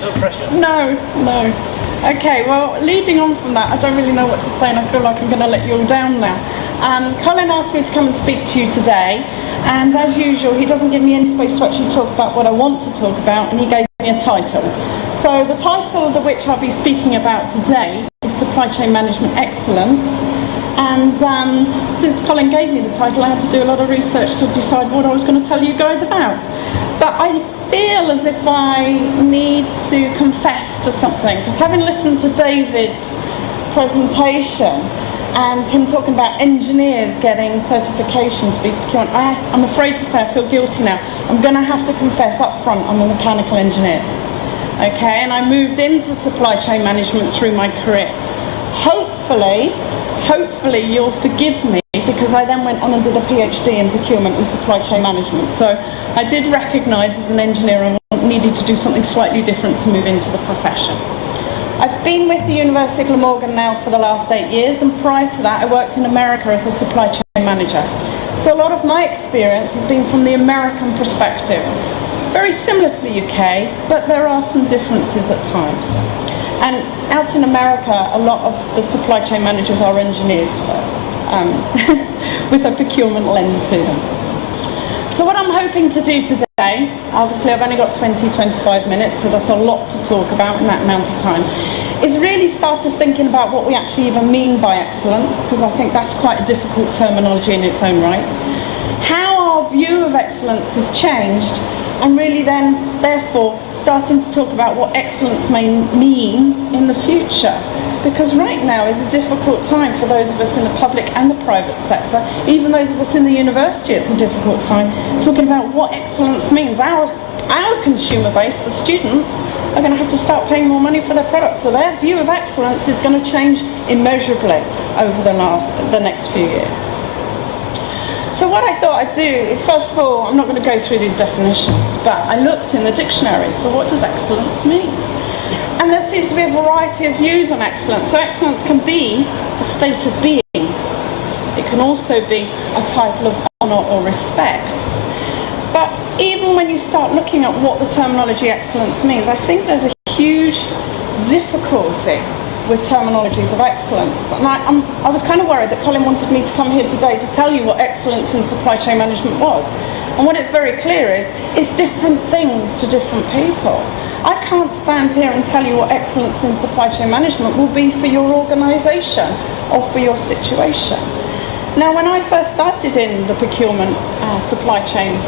No pressure. No. Okay, well, leading on from that, I don't really know what to say, and I feel like I'm going to let you all down now. Colin asked me to come and speak to you today, and as usual, he doesn't give me any space to actually talk about what I want to talk about, and he gave me a title. So the title of which I'll be speaking about today is Supply Chain Management Excellence. And since Colin gave me the title, I had to do a lot of research to decide what I was going to tell you guys about. But I feel as if I need to confess to something, because having listened to David's presentation and him talking about engineers getting certification to be procurement, I'm afraid to say I feel guilty now. I'm going to have to confess up front I'm a mechanical engineer. Okay, and I moved into supply chain management through my career. Hopefully you'll forgive me, because I then went on and did a PhD in procurement and supply chain management. So I did recognise as an engineer I needed to do something slightly different to move into the profession. I've been with the University of Glamorgan now for the last 8 years, and prior to that I worked in America as a supply chain manager. So a lot of my experience has been from the American perspective. Very similar to the UK, but there are some differences at times. And out in America, a lot of the supply chain managers are engineers, but with a procurement lens to them. So what I'm hoping to do today, obviously I've only got 20-25 minutes, so there's a lot to talk about in that amount of time, is really start us thinking about what we actually even mean by excellence, because I think that's quite a difficult terminology in its own right. How our view of excellence has changed, and really then, therefore, starting to talk about what excellence may mean in the future. Because right now is a difficult time for those of us in the public and the private sector. Even those of us in the university, it's a difficult time talking about what excellence means. Our consumer base, the students, are going to have to start paying more money for their products. So their view of excellence is going to change immeasurably over the next few years. So what I thought I'd do is, first of all, I'm not going to go through these definitions, but I looked in the dictionary. So what does excellence mean? And there seems to be a variety of views on excellence. So excellence can be a state of being. It can also be a title of honour or respect. But even when you start looking at what the terminology excellence means, I think there's a huge difficulty with terminologies of excellence. And I was kind of worried that Colin wanted me to come here today to tell you what excellence in supply chain management was. And what it's very clear is, it's different things to different people. I can't stand here and tell you what excellence in supply chain management will be for your organisation or for your situation. Now, when I first started in the procurement supply chain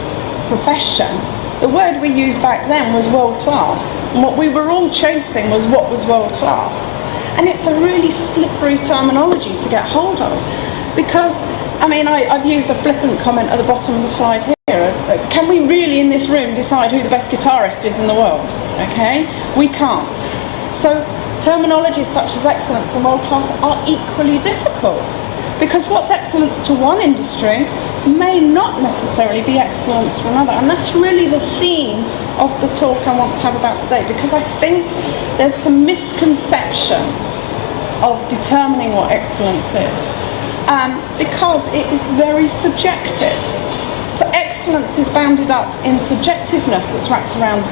profession, the word we used back then was world class. And what we were all chasing was what was world class. And it's a really slippery terminology to get hold of. Because, I mean, I've used a flippant comment at the bottom of the slide here. Can we really in this room decide who the best guitarist is in the world? Okay? We can't. So terminologies such as excellence and world class are equally difficult. Because what's excellence to one industry may not necessarily be excellence for another. And that's really the theme of the talk I want to have about today, because I think there's some misconceptions of determining what excellence is, because it is very subjective. So excellence is bounded up in subjectiveness that's wrapped around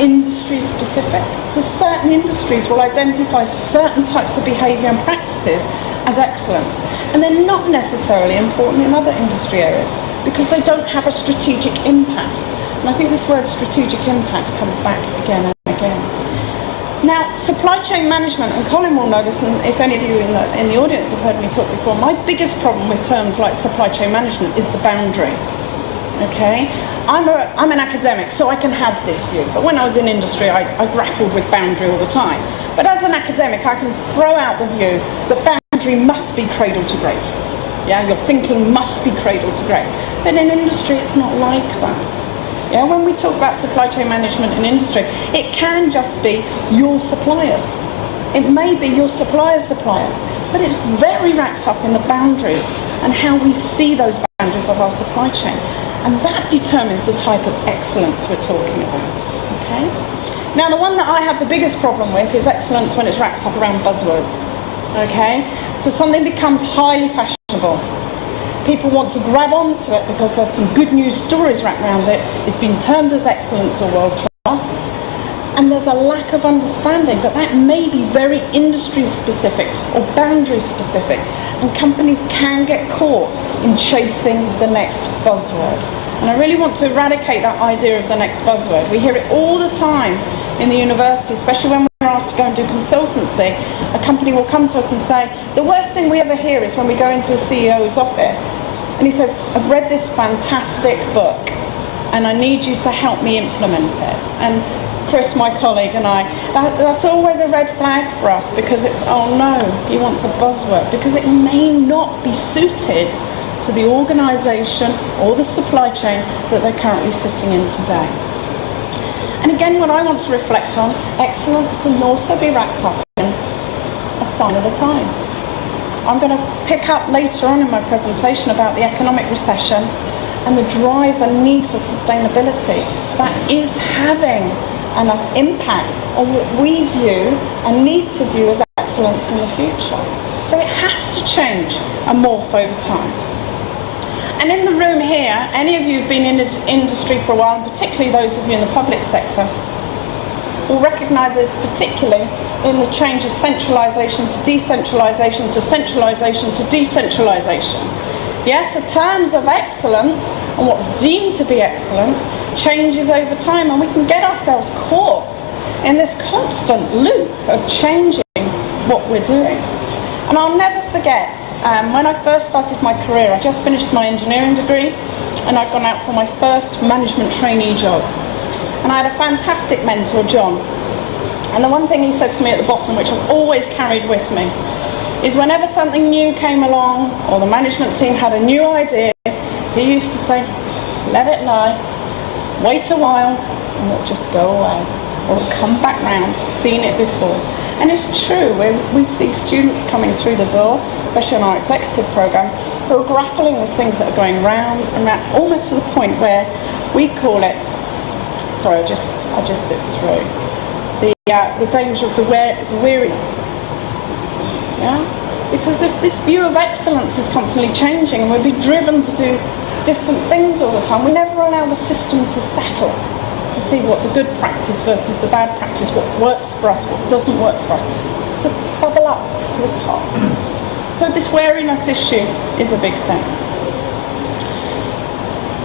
industry specific. So certain industries will identify certain types of behaviour and practices as excellence, and they're not necessarily important in other industry areas because they don't have a strategic impact. And I think this word strategic impact comes back again and again. Now, supply chain management, and Colin will know this, and if any of you in the audience have heard me talk before, my biggest problem with terms like supply chain management is the boundary. Okay? I'm an academic, so I can have this view, but when I was in industry, I grappled with boundary all the time. But as an academic, I can throw out the view that boundary must be cradle to grave. Yeah, your thinking must be cradle to grave. But in industry, it's not like that. Yeah, when we talk about supply chain management in industry, it can just be your suppliers. It may be your suppliers' suppliers, but it's very wrapped up in the boundaries and how we see those boundaries of our supply chain. And that determines the type of excellence we're talking about. Okay? Now, the one that I have the biggest problem with is excellence when it's wrapped up around buzzwords. Okay? So something becomes highly fashionable. People want to grab onto it because there's some good news stories wrapped around it. It's been termed as excellence or world class. And there's a lack of understanding that that may be very industry specific or boundary specific, and companies can get caught in chasing the next buzzword. And I really want to eradicate that idea of the next buzzword. We hear it all the time in the university, especially when we're asked to go and do consultancy. A company will come to us and say, the worst thing we ever hear is when we go into a CEO's office and he says, I've read this fantastic book and I need you to help me implement it. And Chris, my colleague, and I, that's always a red flag for us, because it's, oh no, he wants a buzzword, because it may not be suited to the organisation or the supply chain that they're currently sitting in today. And again, what I want to reflect on, excellence can also be wrapped up in a sign of the times. I'm going to pick up later on in my presentation about the economic recession and the drive and need for sustainability that is having an impact on what we view and need to view as excellence in the future. So it has to change and morph over time. And in the room here, any of you who've been in the industry for a while, and particularly those of you in the public sector, will recognise this particularly in the change of centralisation to decentralisation to centralisation to decentralisation. Yes, the terms of excellence and what's deemed to be excellence changes over time, and we can get ourselves caught in this constant loop of changing what we're doing. And I'll never forget, when I first started my career, I just finished my engineering degree and I'd gone out for my first management trainee job. And I had a fantastic mentor, John. And the one thing he said to me at the bottom, which I've always carried with me, is whenever something new came along or the management team had a new idea, he used to say, let it lie, wait a while and it'll just go away, or it'll come back round, seen it before. And it's true, we see students coming through the door, especially on our executive programs, who are grappling with things that are going round and round, almost to the point where we call it, sorry, I just zip through, the danger of the weariness. Yeah? Because if this view of excellence is constantly changing and we'll be driven to do different things all the time, we never allow the system to settle, to see what the good practice versus the bad practice, what works for us, what doesn't work for us, to bubble up to the top. So this wariness issue is a big thing.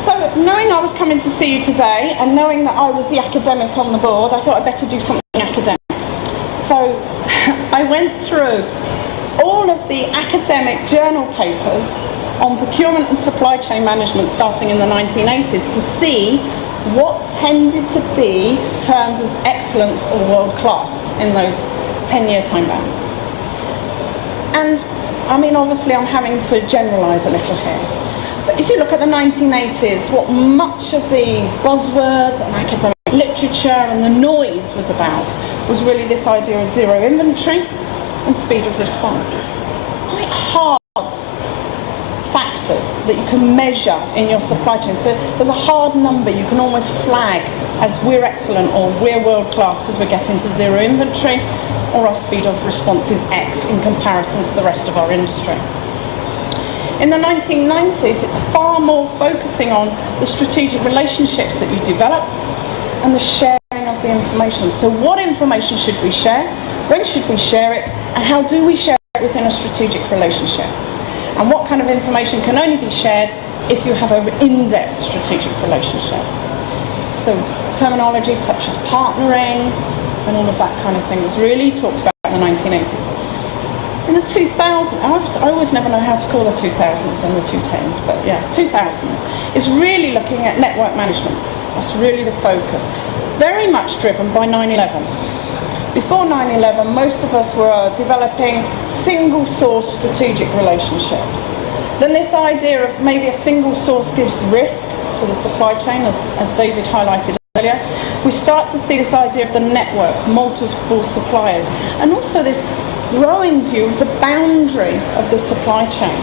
So knowing I was coming to see you today and knowing that I was the academic on the board, I thought I'd better do something academic. So I went through all of the academic journal papers on procurement and supply chain management starting in the 1980s to see what tended to be termed as excellence or world class in those 10-year time bands. And I mean, obviously I'm having to generalise a little here, but if you look at the 1980s, what much of the buzzwords and academic literature and the noise was about was really this idea of zero inventory and speed of response. Quite hard factors that you can measure in your supply chain. So there's a hard number you can almost flag as we're excellent or we're world class because we're getting to zero inventory, or our speed of response is X in comparison to the rest of our industry. In the 1990s, it's far more focusing on the strategic relationships that you develop and the sharing of the information. So what information should we share? When should we share it? And how do we share it within a strategic relationship? And what kind of information can only be shared if you have an in-depth strategic relationship? So terminology such as partnering and all of that kind of thing was really talked about in the 1980s. In the 2000s, I always never know how to call the 2000s and the 2010s, but yeah, 2000s is really looking at network management. That's really the focus. Very much driven by 9/11. Before 9/11, most of us were developing single source strategic relationships. Then this idea of maybe a single source gives risk to the supply chain, as David highlighted earlier. We start to see this idea of the network, multiple suppliers, and also this growing view of the boundary of the supply chain.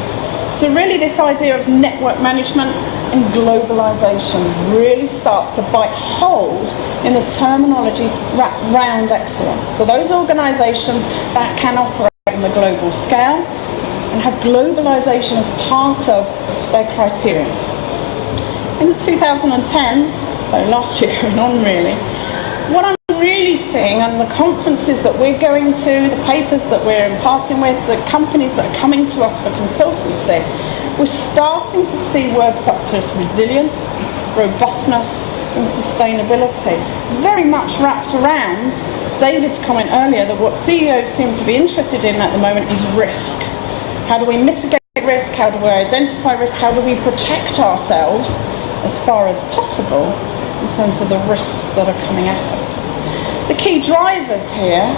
So really this idea of network management and globalization really starts to bite hold in the terminology around excellence. So those organizations that can operate on the global scale and have globalization as part of their criteria. In the 2010s, so last year and on really, what I'm really seeing, and the conferences that we're going to, the papers that we're imparting with, the companies that are coming to us for consultancy, we're starting to see words such as resilience, robustness, and sustainability, very much wrapped around David's comment earlier that what CEOs seem to be interested in at the moment is risk. How do we mitigate risk? How do we identify risk? How do we protect ourselves as far as possible in terms of the risks that are coming at us? The key drivers here,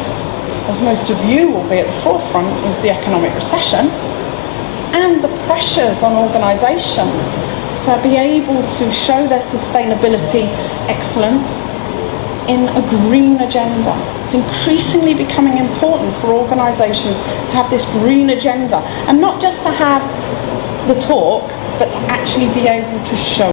as most of you will be at the forefront, is the economic recession and the pressures on organisations to be able to show their sustainability excellence in a green agenda. It's increasingly becoming important for organisations to have this green agenda, and not just to have the talk, but to actually be able to show